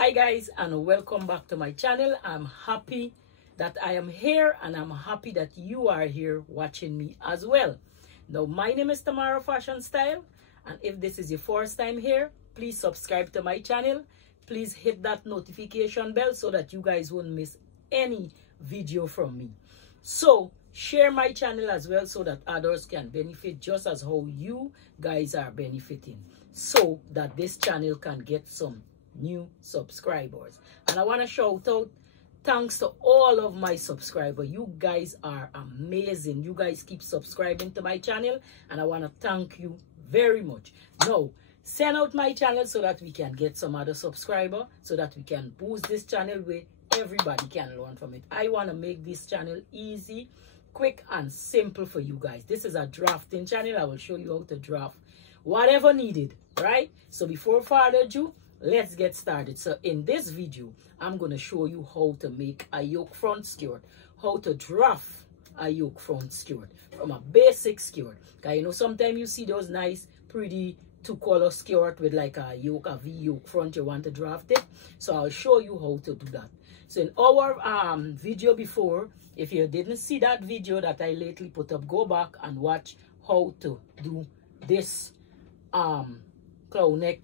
Hi guys, and welcome back to my channel. I'm happy that I am here, and I'm happy that you are here watching me as well. Now, my name is Tamara Fashion Style, and if this is your first time here, please subscribe to my channel. Please hit that notification bell so that you guys won't miss any video from me. So share my channel as well so that others can benefit just as how you guys are benefiting, so that this channel can get some new subscribers. And I want to shout out thanks to all of my subscribers. You guys are amazing. You guys keep subscribing to my channel, and I want to thank you very much. Now send out my channel so that we can get some other subscriber, so that we can boost this channel where everybody can learn from it. I want to make this channel easy, quick and simple for you guys. This is a drafting channel. I will show you how to draft whatever needed, right? So before further ado, let's get started. So in this video, I'm going to show you how to make a yoke front skirt, how to draft a yoke front skirt from a basic skirt. Because you know, sometimes you see those nice, pretty two-color skirt with like a yoke, a V-yoke front, you want to draft it. So I'll show you how to do that. So in our video before, if you didn't see that video that I lately put up, go back and watch how to do this clown neck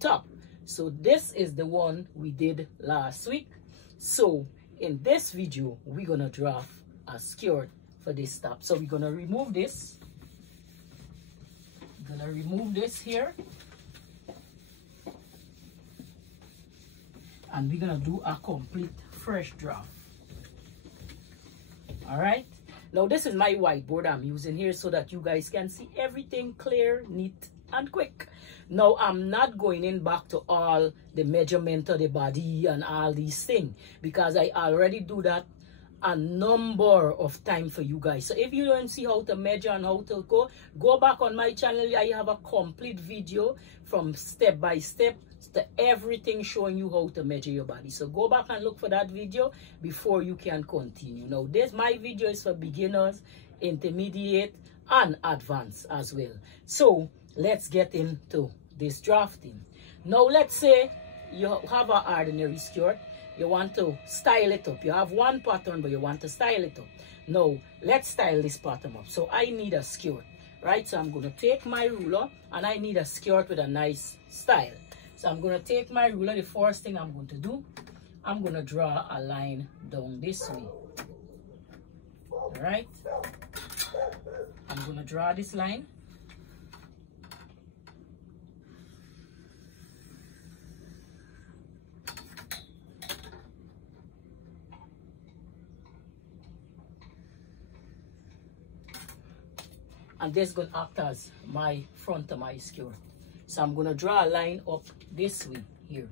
top. So this is the one we did last week. So in this video, we're gonna draft a skirt for this top. So we're gonna remove this. We're gonna remove this here, and we're gonna do a complete fresh draft. All right, now this is my whiteboard I'm using here so that you guys can see everything clear, neat and quick. Now I'm not going in back to all the measurement of the body and all these things, because I already do that a number of times for you guys. So if you don't see how to measure and how to go back on my channel. I have a complete video from step by step to everything showing you how to measure your body. So go back and look for that video before you can continue. Now my video is for beginners, intermediate and advanced as well. So let's get into this drafting. Now let's say you have an ordinary skirt, you want to style it up. You have one pattern, but you want to style it up. Now let's style this pattern up. So I need a skirt, right? So I'm going to take my ruler, and I need a skirt with a nice style. So I'm going to take my ruler. The first thing I'm going to do, I'm going to draw a line down this way. All right, I'm going to draw this line. And this is going to act as my front of my skirt. So I'm going to draw a line up this way here.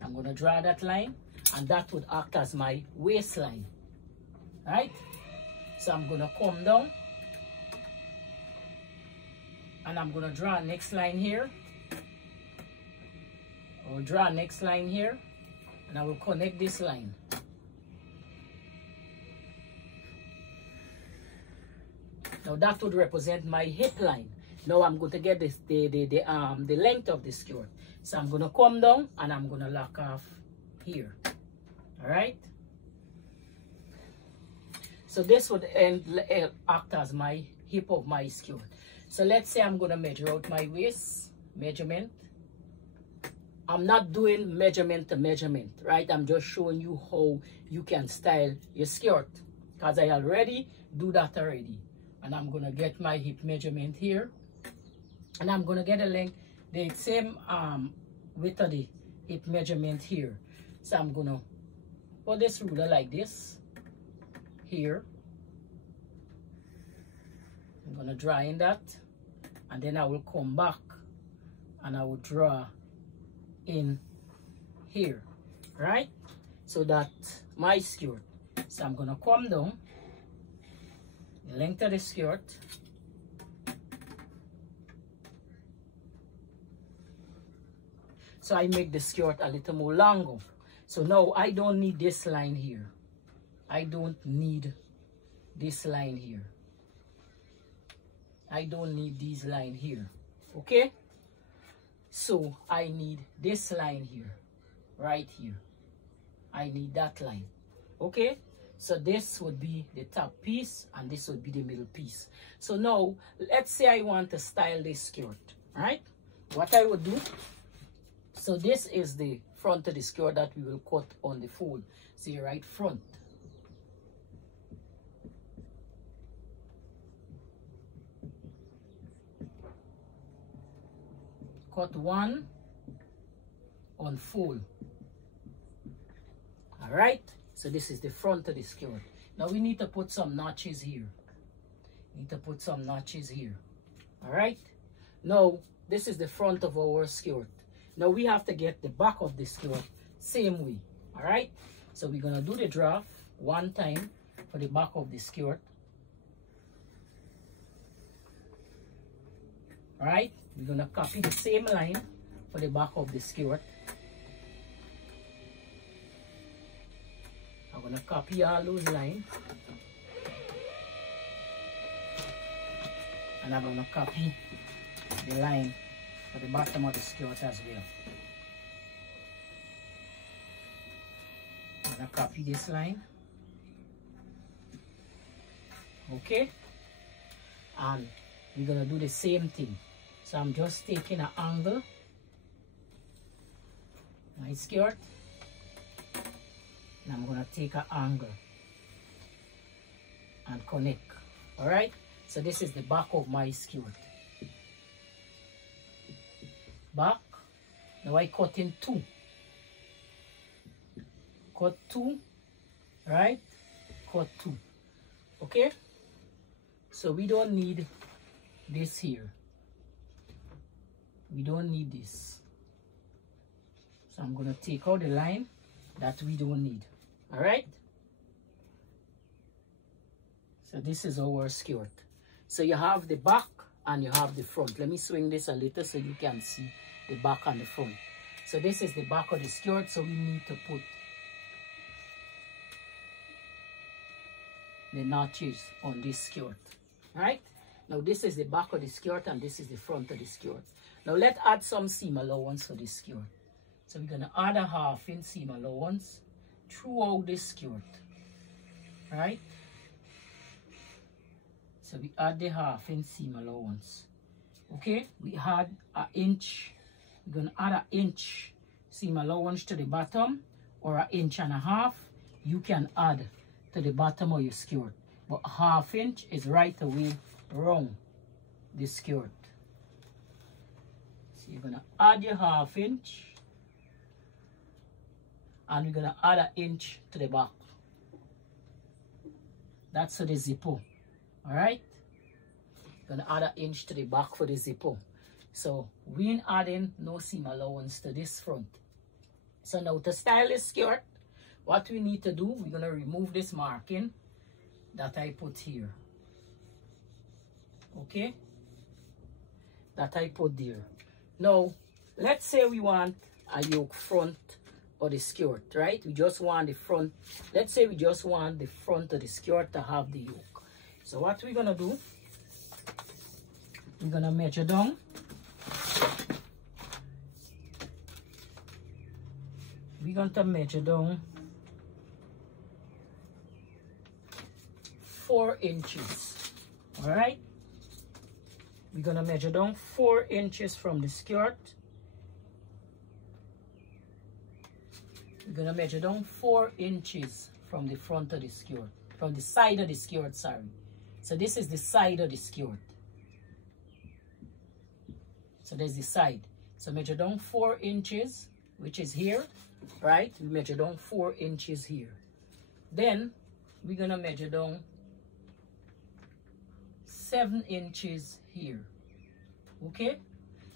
I'm going to draw that line, and that would act as my waistline. Right? So I'm going to come down, and I'm going to draw a next line here. I will draw a next line here, and I will connect this line. Now that would represent my hip line. Now I'm going to get this the length of the skirt. So I'm going to come down, and I'm going to lock off here. All right. So this would act as my hip of my skirt. So let's say I'm going to measure out my waist measurement. I'm not doing measurement to measurement, right? I'm just showing you how you can style your skirt, because I already do that already. And I'm going to get my hip measurement here, and I'm going to get a length, the same width of the hip measurement here. So I'm going to put this ruler like this here. I'm going to draw in that, and then I will come back and I will draw in here, right? So that's my skirt. So I'm going to come down, the length of the skirt, so I make the skirt a little more longer. So now I don't need this line here. I don't need this line here. I don't need these line here. Okay, so I need this line here, right here. I need that line. Okay, so this would be the top piece and this would be the middle piece. So now let's say I want to style this skirt, right? What I would do, so this is the front of the skirt that we will cut on the fold. See, right front. Cut one on fold. All right, so this is the front of the skirt. Now we need to put some notches here. All right, now this is the front of our skirt. Now we have to get the back of the skirt same way. All right, so we're gonna do the draft one time for the back of the skirt. All right, we're gonna copy the same line for the back of the skirt. I'm gonna copy all those lines, and I'm gonna copy the line for the bottom of the skirt as well. I'm gonna copy this line, okay, and we're gonna do the same thing. So I'm just taking an angle, my skirt, and I'm gonna take an angle and connect. All right, so this is the back of my skirt. Back. Now I cut in two. Cut two, right? Cut two. Okay, so we don't need this here. We don't need this. So I'm gonna take out the line that we don't need. All right, so this is our skirt. So you have the back and you have the front. Let me swing this a little so you can see the back and the front. So this is the back of the skirt, so we need to put the notches on this skirt. All right, now this is the back of the skirt and this is the front of the skirt. Now let's add some seam allowance for this skirt. So we're gonna add a 1/2 inch seam allowance throughout this skirt, right? So we add the 1/2 inch seam allowance. Okay, we had an inch. We're gonna add an inch seam allowance to the bottom, or 1.5 inches. You can add to the bottom of your skirt, but 1/2 inch is right away around the skirt. So you're gonna add your 1/2 inch. And we're gonna add 1 inch to the back. That's for the zipper. All right, gonna add 1 inch to the back for the zipper. So we ain't adding no seam allowance to this front. So now to style this skirt, what we need to do, we're gonna remove this marking that I put here. Okay, that I put there. Now let's say we want a yoke front of the skirt, right? We just want the front. Let's say we just want the front of the skirt to have the yoke. So what we're gonna do, we're gonna measure down. We're going to measure down 4 inches. All right, we're gonna measure down 4 inches from the skirt. We're gonna measure down 4 inches from the front of the skirt, from the side of the skirt, sorry. So this is the side of the skirt. So there's the side. So measure down 4 inches, which is here, right? We measure down 4 inches here. Then we're gonna measure down 7 inches here. Okay?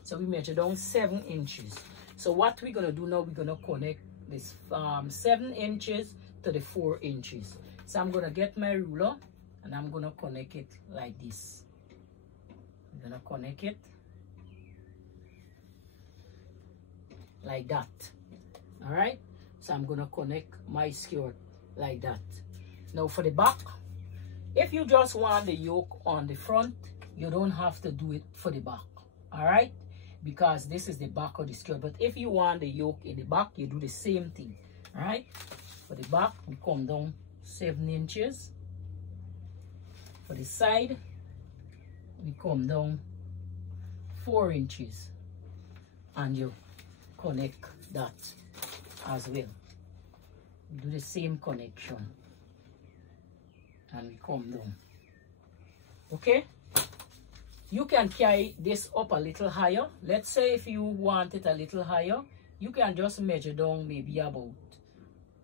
So we measure down 7 inches. So what we're gonna do now, we're gonna connect this 7 inches to the 4 inches. So I'm gonna get my ruler and I'm gonna connect it like this. I'm gonna connect it like that. All right, so I'm gonna connect my skirt like that. Now for the back, if you just want the yoke on the front, you don't have to do it for the back. All right, because this is the back of the skirt. But if you want the yoke in the back, you do the same thing. All right, for the back we come down 7 inches. For the side we come down 4 inches, and you connect that as well. We do the same connection and we come down. Okay, you can carry this up a little higher. Let's say if you want it a little higher, you can just measure down maybe about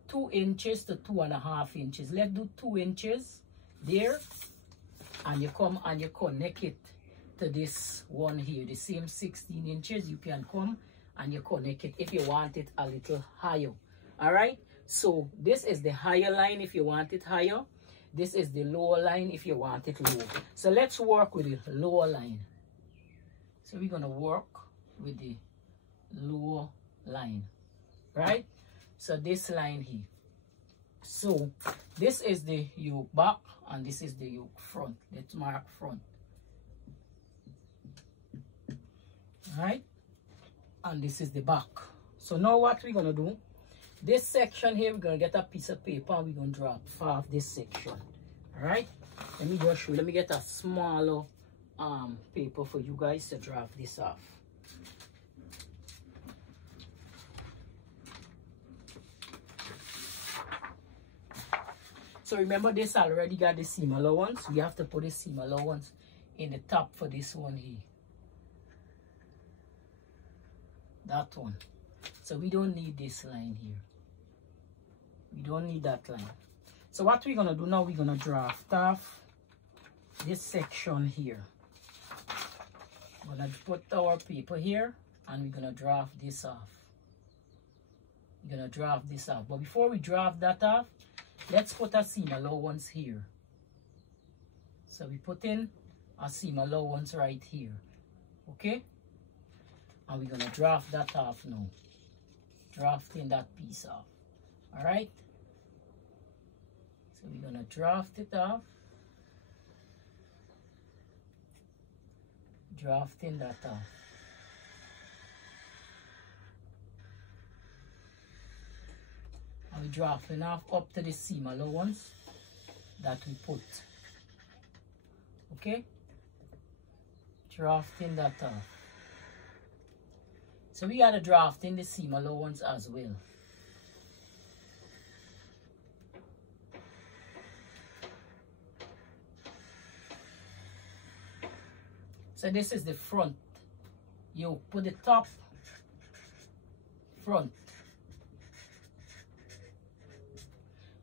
2 inches to 2.5 inches. Let's do 2 inches there, and you come and you connect it to this one here, the same 16 inches. You can come and you connect it if you want it a little higher. All right, so this is the higher line if you want it higher. This is the lower line if you want it lower. So let's work with the lower line. So we're going to work with the lower line, right? So this line here. So this is the yoke back and this is the yoke front. Let's mark front. All right? And this is the back. So now what we're going to do, this section here, we're going to get a piece of paper and we're going to draw off this section. All right, let me just show you. Let me get a smaller paper for you guys to draw this off. So remember, this already got the seam allowance. We have to put the seam allowance in the top for this one here. That one. So we don't need this line here. We don't need that line. So what we're going to do now, we're going to draft off this section here. We're going to put our paper here and we're going to draft this off. We're going to draft this off. But before we draft that off, let's put a seam allowance here. So we put in a seam allowance right here. Okay? And we're going to draft that off now. Drafting that piece off. All right? So we're going to draft it off. Drafting that off. And we're drafting off up to the seam allowance that we put. Okay? Drafting that off. So we got to draft in the seam allowance as well. So this is the front yoke. Put the top front.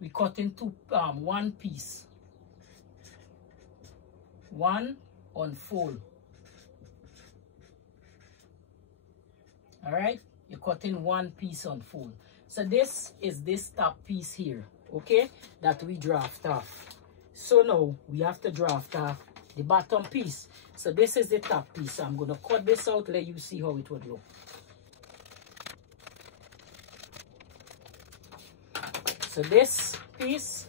We cut into one piece. One unfold. All right, you cut in one piece unfold. So this is this top piece here, okay, that we draft off. So now we have to draft off the bottom piece. So this is the top piece. So I'm going to cut this out, let you see how it would look. So this piece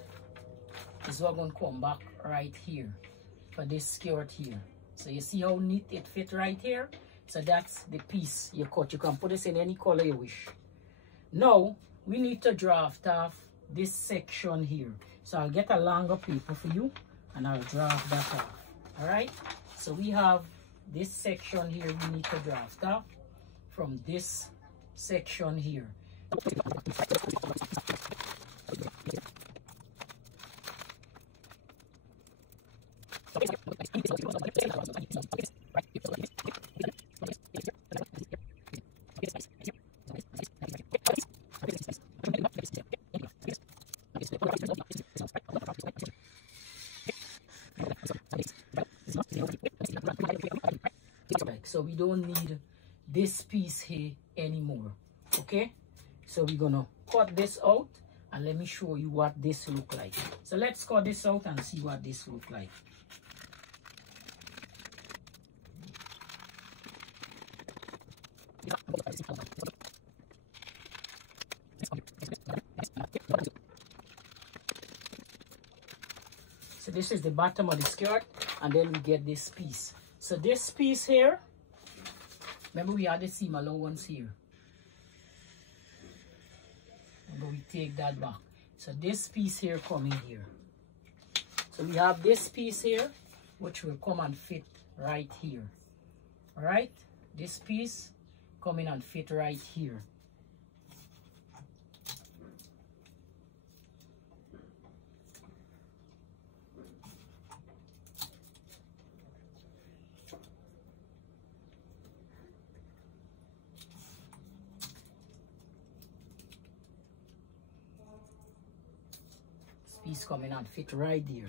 is what going to come back right here for this skirt here. So you see how neat it fit right here? So that's the piece you cut. You can put this in any color you wish. Now, we need to draft off this section here. So I'll get a longer paper for you and I'll draft that off. All right? So we have this section here we need to draft off from this section here. So we don't need this piece here anymore. Okay, so we're gonna cut this out and let me show you what this look like. So let's cut this out and see what this look like. So this is the bottom of the skirt, and then we get this piece. So this piece here Remember we had the seam allowance here. Remember we take that back. So this piece here coming here. So we have this piece here, which will come and fit right here. Alright? This piece come in and fit right here. This piece come in and fit right there.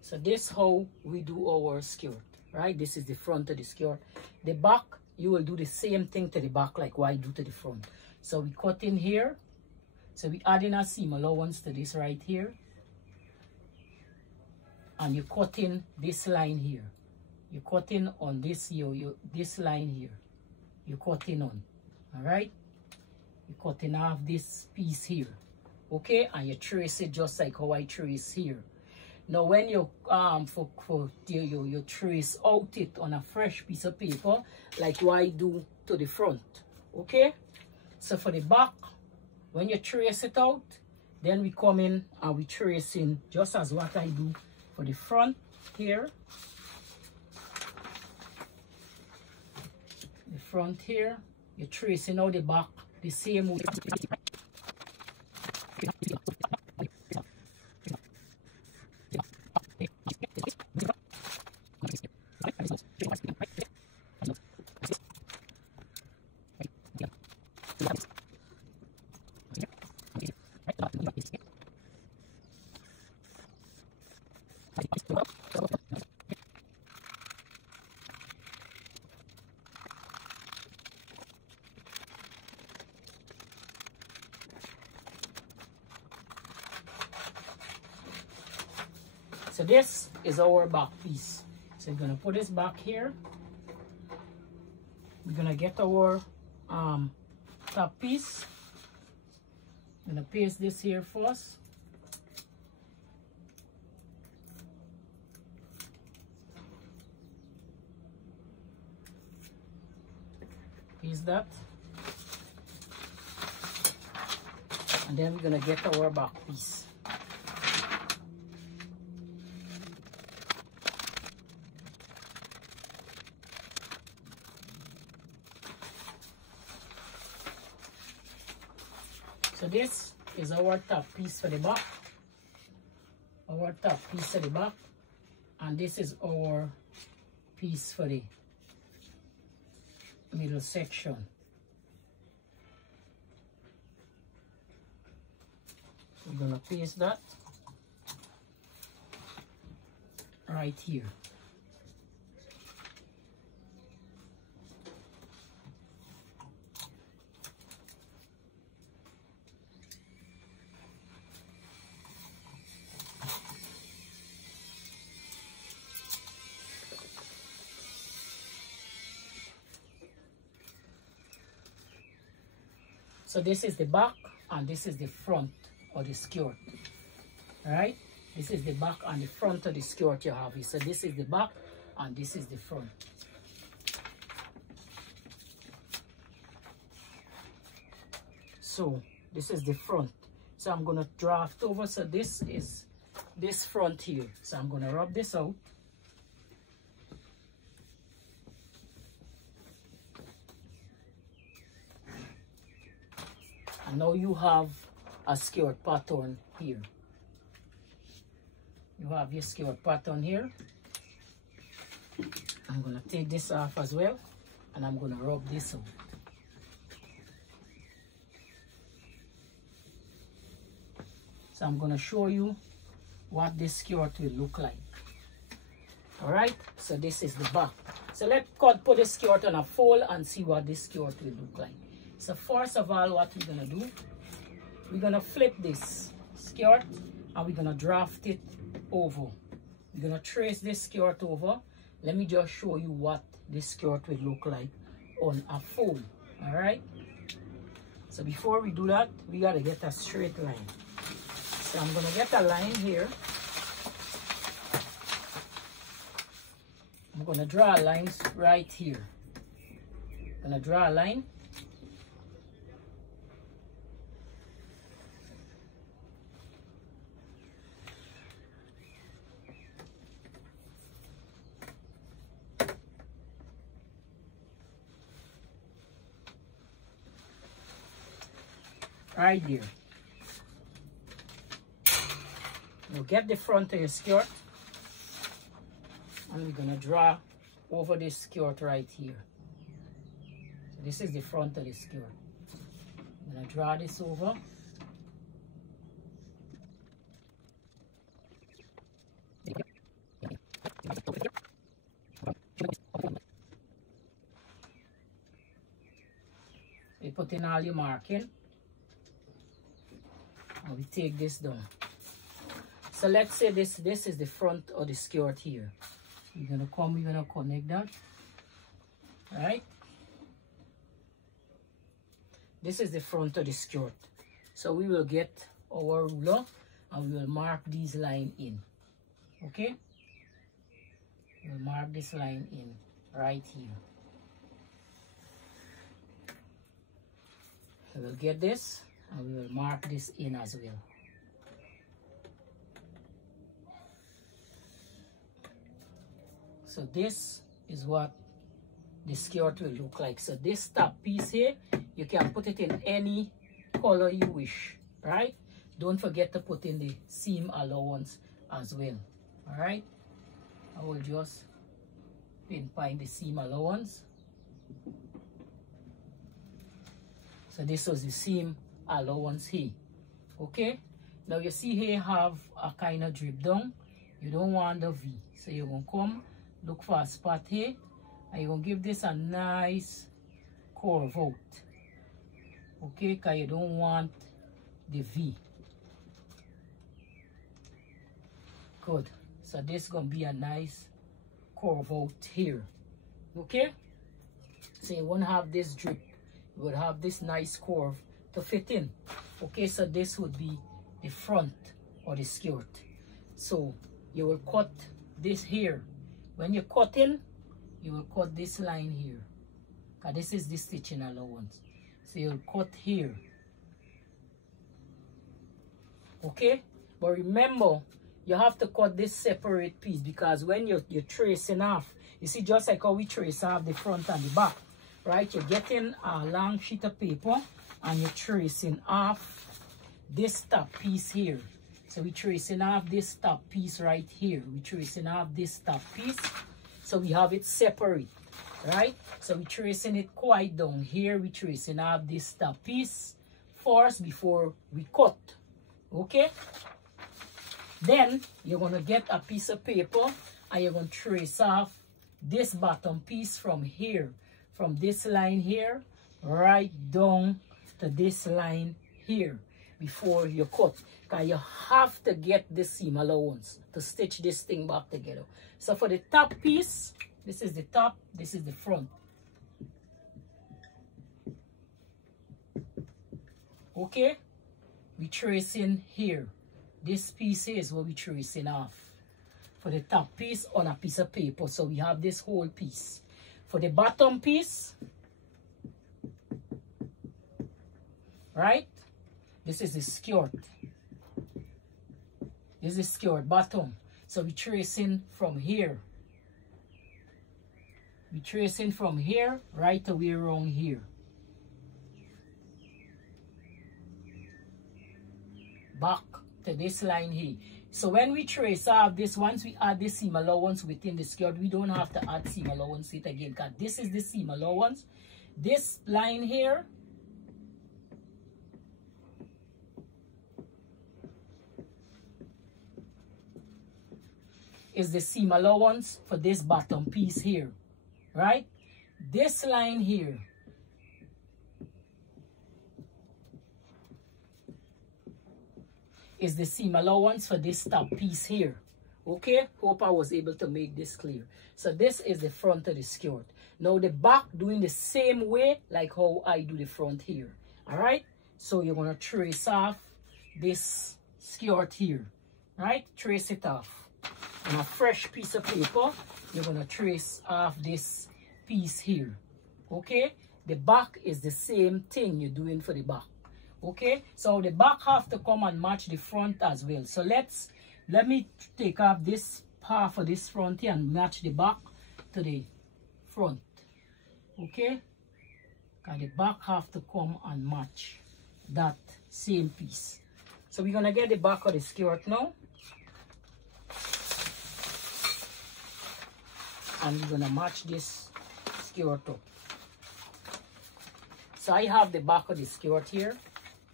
So this how we do our skirt, right? This is the front of the skirt. The back, you will do the same thing to the back like what I do to the front. So we cut in here. So we add in a seam allowance to this right here. And you cut in this line here. You cut in on this here, this line here. You cut in on, all right? You cut in half this piece here, okay? And you trace it just like how I trace here. Now when you you trace out it on a fresh piece of paper, like what I do to the front, okay? So for the back, when you trace it out, then we come in and we trace in just as what I do for the front here. The front here, you're tracing out the back the same way. So this is our back piece. So we're gonna put this back here. We're gonna get our top piece. I'm gonna paste this here first. Paste that. And then we're gonna get our back piece. So this is our top piece for the back, our top piece for the back, and this is our piece for the middle section. We're gonna paste that right here. So this is the back and this is the front of the skirt. Alright? This is the back and the front of the skirt you have. So this is the back and this is the front. So this is the front. So I'm gonna draft over. So this is this front here. So I'm gonna rub this out. And now you have a skirt pattern here. You have your skirt pattern here. I'm gonna take this off as well, and I'm gonna rub this out. So I'm gonna show you what this skirt will look like. All right, so this is the back. So let's put the skirt on a fold and see what this skirt will look like. So first of all, what we're gonna do, we're gonna flip this skirt and we're gonna draft it over. We're gonna trace this skirt over. Let me just show you what this skirt will look like on a fold. All right. So before we do that, we gotta get a straight line. So I'm gonna get a line here. I'm going to draw a line right here. I'm going to draw a line. Right there. Now get the front of your skirt, and we're gonna draw over this skirt right here. So this is the front of the skirt. I'm gonna draw this over. You put in all your marking. And we take this down. So let's say this is the front of the skirt here. We're gonna connect that. Right? This is the front of the skirt. So we will get our ruler and we will mark these lines in. Okay? We'll mark this line in right here. We will get this and we will mark this in as well. So this is what the skirt will look like. So this top piece here, you can put it in any color you wish, right? Don't forget to put in the seam allowance as well, all right? I will just pinpoint the seam allowance. So this was the seam allowance here, okay? Now you see here have a kind of drip down. You don't want the V, so you're gonna come look for a spot here and you're gonna give this a nice curve out, okay? Because you don't want the V. Good. So this is gonna be a nice curve out here, okay? So you won't have this drip, you would have this nice curve to fit in, okay? So this would be the front of the skirt. So you will cut this here. When you cut in, you will cut this line here, because this is the stitching allowance. So you'll cut here, okay? But remember, you have to cut this separate piece, because when you're tracing off, you see, just like how we trace off the front and the back, right? You're getting a long sheet of paper and you're tracing off this top piece here. So we're tracing off this top piece right here. We're tracing off this top piece. So we have it separate, right? So we're tracing it quite down here. We're tracing off this top piece first before we cut, okay? Then you're going to get a piece of paper and you're going to trace off this bottom piece from here, from this line here, right down to this line here before you cut. Because you have to get the seam allowance to stitch this thing back together. So for the top piece, this is the top, this is the front. Okay? We're tracing here. This piece is what we're tracing off for the top piece on a piece of paper. So we have this whole piece. For the bottom piece, right? This is the skirt. This is the skirt bottom. So we're tracing from here. We're tracing from here right away around here. Back to this line here. So when we trace off this, once we add the seam allowance within the skirt, we don't have to add seam allowance it again, because this is the seam allowance. This line here is the seam allowance for this bottom piece here, right? This line here is the seam allowance for this top piece here, okay? Hope I was able to make this clear. So this is the front of the skirt. Now the back doing the same way like how I do the front here, all right? So you're gonna trace off this skirt here, right? Trace it off. on a fresh piece of paper, you're going to trace off this piece here. Okay, the back is the same thing you're doing for the back. Okay, so the back have to come and match the front as well. So let me take off this half of this front here and match the back to the front. Okay, and the back have to come and match that same piece. So we're gonna get the back of the skirt now, and we're gonna match this skirt up. So I have the back of the skirt here,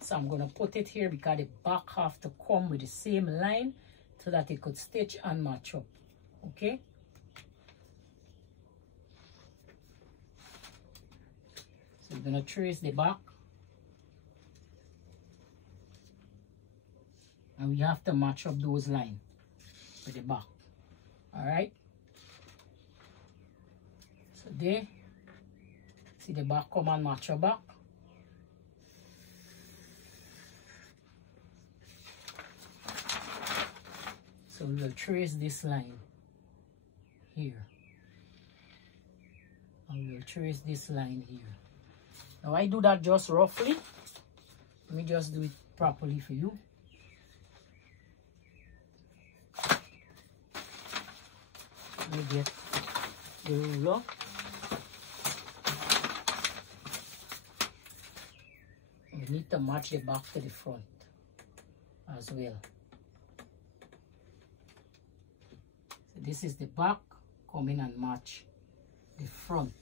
so I'm gonna put it here because the back have to come with the same line so that it could stitch and match up. Okay, so we're gonna trace the back, and we have to match up those lines with the back. All right, so there, see the back come and match your back. So we will trace this line here, and we will trace this line here. Now I do that just roughly. Let me just do it properly for you. Let me get the ruler. We need to match the back to the front as well. So this is the back, come in and match the front.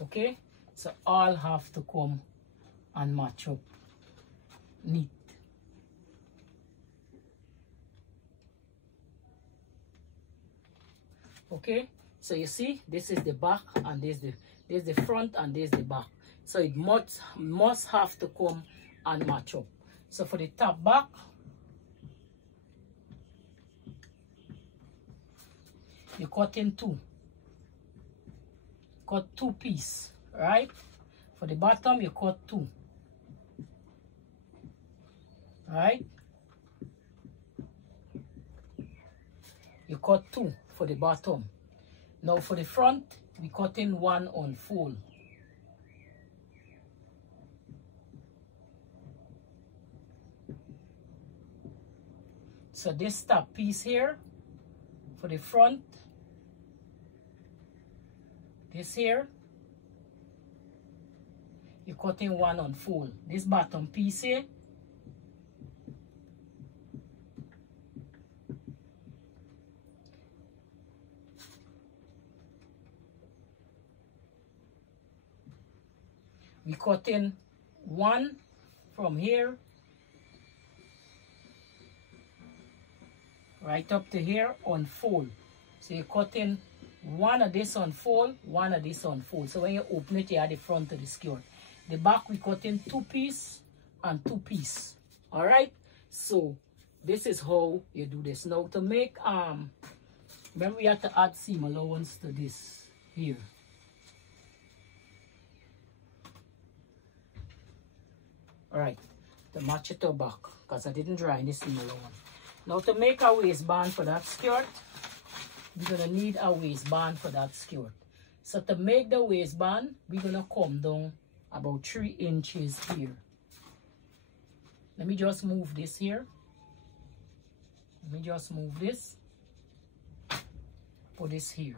Okay, so all have to come and match up neat. Okay, so you see, this is the back, and there's the front, and there's the back. So it must have to come and match up. So for the top back, you cut in two. Cut two pieces, right? For the bottom, you cut two. Right? You cut two for the bottom. Now for the front, we cut in one on fold. So this top piece here for the front, this here, you cut in one on fold. This bottom piece here, we cut in one from here right up to here on fold. So you cut in one of this on fold, one of this on fold. So when you open it, you have the front of the skirt. The back, we cut in two piece and two piece. All right, so this is how you do this. Now to make remember we have to add seam allowance to this here. All right, to match it to back, because I didn't dry this seam allowance. Now to make a waistband for that skirt, we're gonna need a waistband for that skirt. So to make the waistband, we're gonna come down about 3 inches here. Let me just move this here. Let me just move this. Put this here.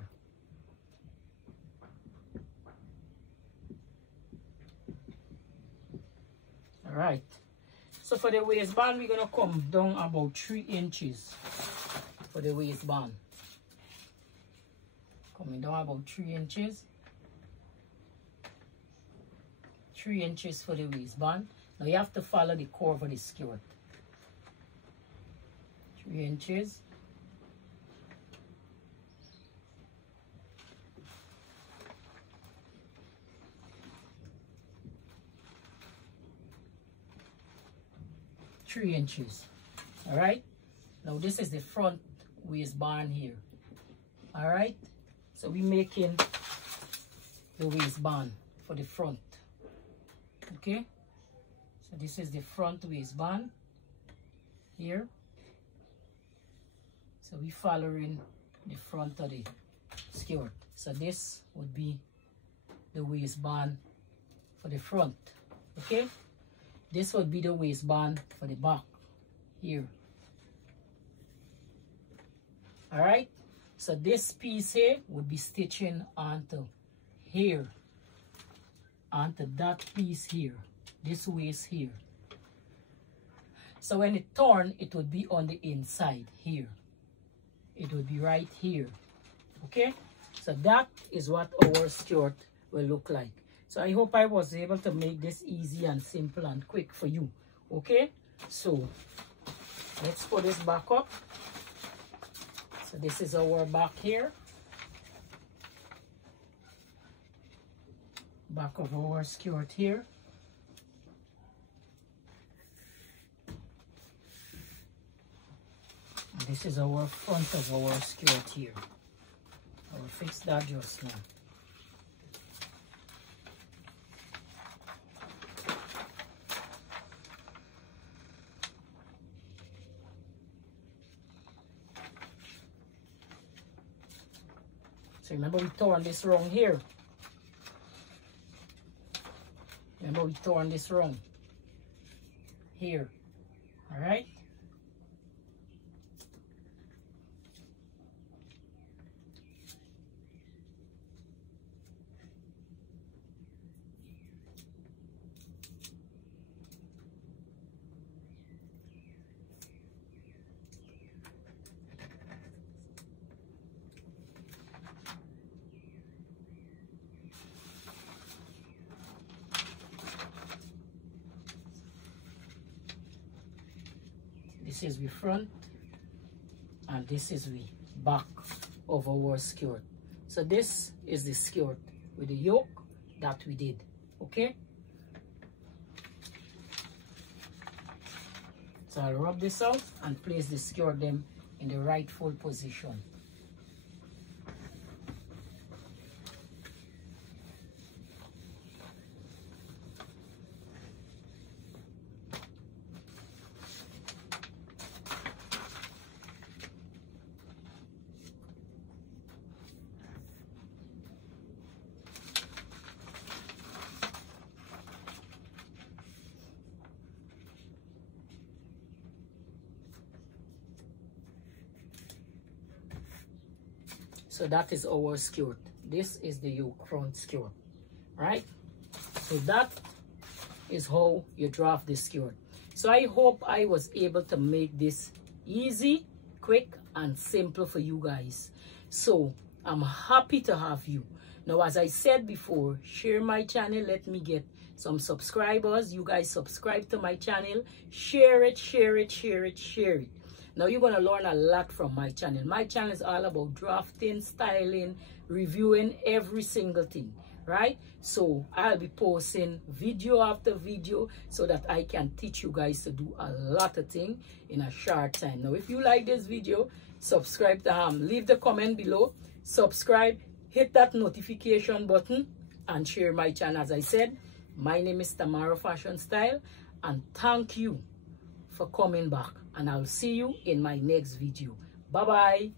All right. So for the waistband, we're gonna come down about 3 inches for the waistband. Coming down about 3 inches. 3 inches for the waistband. Now you have to follow the curve of the skirt. 3 inches. Three inches. All right. Now this is the front waistband here. All right. So we're making the waistband for the front. Okay. So this is the front waistband here. So we following the front of the skirt. So this would be the waistband for the front. Okay, this would be the waistband for the back here. All right, so this piece here would be stitching onto here, onto that piece here, this waist here. So when it torn, it would be on the inside here. It would be right here. Okay, so that is what our skirt will look like. So I hope I was able to make this easy and simple and quick for you. Okay, so let's put this back up. So this is our back here. Back of our skirt here. And this is our front of our skirt here. I will fix that just now. So remember we torn this wrong here. Remember we torn this wrong here. All right. This is the front and this is the back of our skirt. So this is the skirt with the yoke that we did. Okay, so I'll rub this out and place the skirt them in the rightful position. So that is our skirt. This is the yoke front skirt, right? So that is how you draft the skirt. So I hope I was able to make this easy, quick, and simple for you guys. So I'm happy to have you. Now, as I said before, share my channel. Let me get some subscribers. You guys subscribe to my channel. Share it, share it, share it, share it. Now you're going to learn a lot from my channel. My channel is all about drafting, styling, reviewing every single thing, right? So I'll be posting video after video so that I can teach you guys to do a lot of things in a short time. Now, if you like this video, subscribe to leave the comment below, subscribe, hit that notification button, and share my channel. As I said, my name is Tamara Fashion Style, and thank you for coming back. And I'll see you in my next video. Bye-bye.